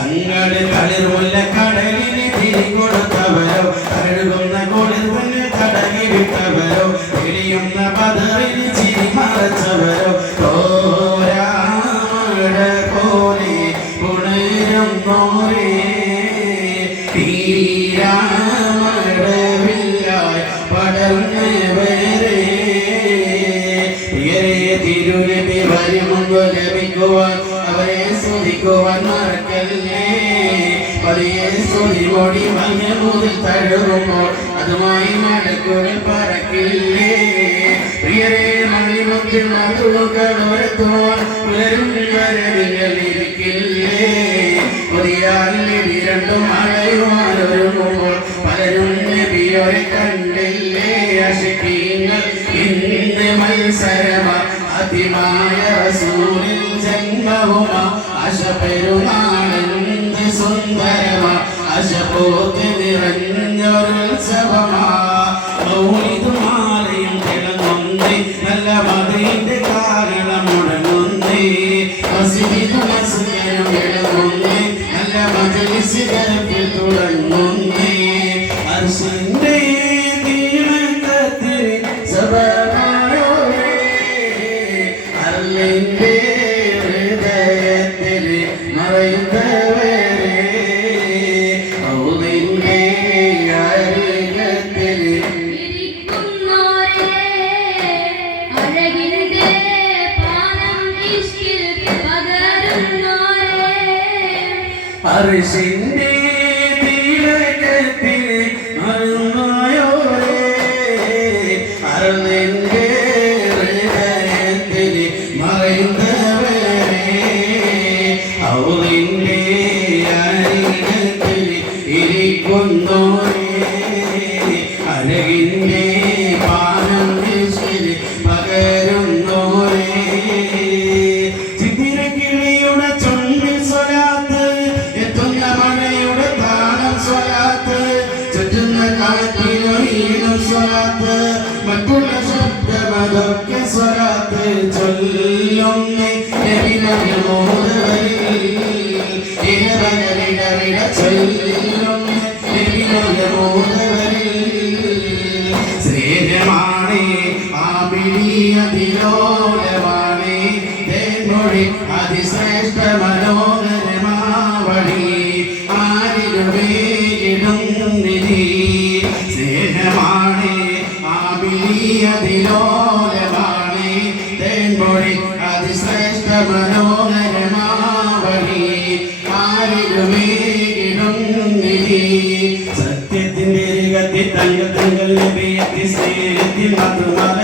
തങ്ങളുടെ കളിർമുല്ല കടലിന് തിരികൊടുത്തവരോ കഴുകുന്ന കുളിർവന് തടകി വിട്ടവരോ തെളിയുന്ന പതറിന് ചിരി മറച്ചവരോ തോരാമഴ പോലെ ഉണരുന്നോരേ തീരാമഴവില്ലായി പടർന്നവരേ തിരുനബി വരുമുമ്പ് ലഭിക്കുവാൻ അവരെ സ്തുതിക്കുവാൻ മറക്കല്ലേ വലിയ സ്തുതിമൊഴി മഞ്ഞമുതിൽ തഴുകുമ്പോൾ അതുമായി മടക്കുകൾ പറക്കില്ലേ പ്രിയരെ മണിമുത്തിൽ മധുക്കൾ ഉയർത്തുവാൻ പുലരും വരവികൾ ഇരിക്കില്ലേ പുതിയാൽ നബി രണ്ടും അളയുവാനൊരുങ്ങുമ്പോൾ പലരും നബിയോരെ കണ്ടില്ലേ അശിക്കീങ്ങൾ ഇന്ന് മത്സരമാ അതിമായ റസൂലിൽ ജന്മവുമാ അശ പെരുമാളെന്ത് സുന്ദരമാ അശ പോത്ത് നിറഞ്ഞൊരുത്സവമാ മൗലിദുമാലയും തിളങ്ങുന്നേ നല്ല മതയുടെ കാരണം മുടങ്ങുന്നേ മസ്ജിദ് മസ്ജിദും ഇളങ്ങുന്നേ നല്ല മജ്‌ലിസ് ദർബിൽ തുടങ്ങുന്നേ അർശിന്റെ ദീനകത്തിൽ സബമായോരേ അർലിന്റെ ഹൃദയത്തിൽ മറയുന്നവരേ ഔലിന്റെ അരികത്തിൽ ഇരിക്കുന്നോരേ അഴകിന്റെ പാനം ഇഷ്കിൽ പകരുന്നോരേ അർശിന്റെ ദീനകത്തിൽ മറയുന്നവരേ അർലിന്റെ ഹൃദയത്തിൽ മറയുന്നവരേ ഔലിന്റെ അരികത്തിൽ ഇരിക്കുന്നോരേ അഴകിന്റെ പാനം ഇഷ്കിൽ പകരുന്നോരേ ചിത്തിരക്കിളിയുടെ ചുണ്ടിൽ സ്വലാത്ത് എത്തുന്ന മഴയുടെ താളം സ്വലാത്ത് ചുറ്റുന്ന കാറ്റിനൊരീണം സ്വലാത്ത് മറ്റുള്ള ശബ്ദമതൊക്കെ സ്വലാത്ത് ചൊല്ലുന്നേ നബിമോദവരിൽ ഇടവരിടവിട ചൊല്ലുന്നേ നബിമോദവരിൽ സ്നേഹമാണേ ആമിനിയതിലോലമാണേ തേൻമൊഴി അതിശ്രേഷ്ഠ മനോഹരമാവഴി ആരിലുമേകിടും നിധി സ്നേഹമാണേ ആമിനിയതിലോലമാണേ തേൻമൊഴി അതിശ്രേഷ്ഠ മനോഹരമാവഴി ആരിലുമേകിടും നിധി സത്യത്തിന്റെ രംഗത്തിൽ തങ്ങൾ നബിയെത്തി സ്നേഹത്തിൽ മാത്രമല്ല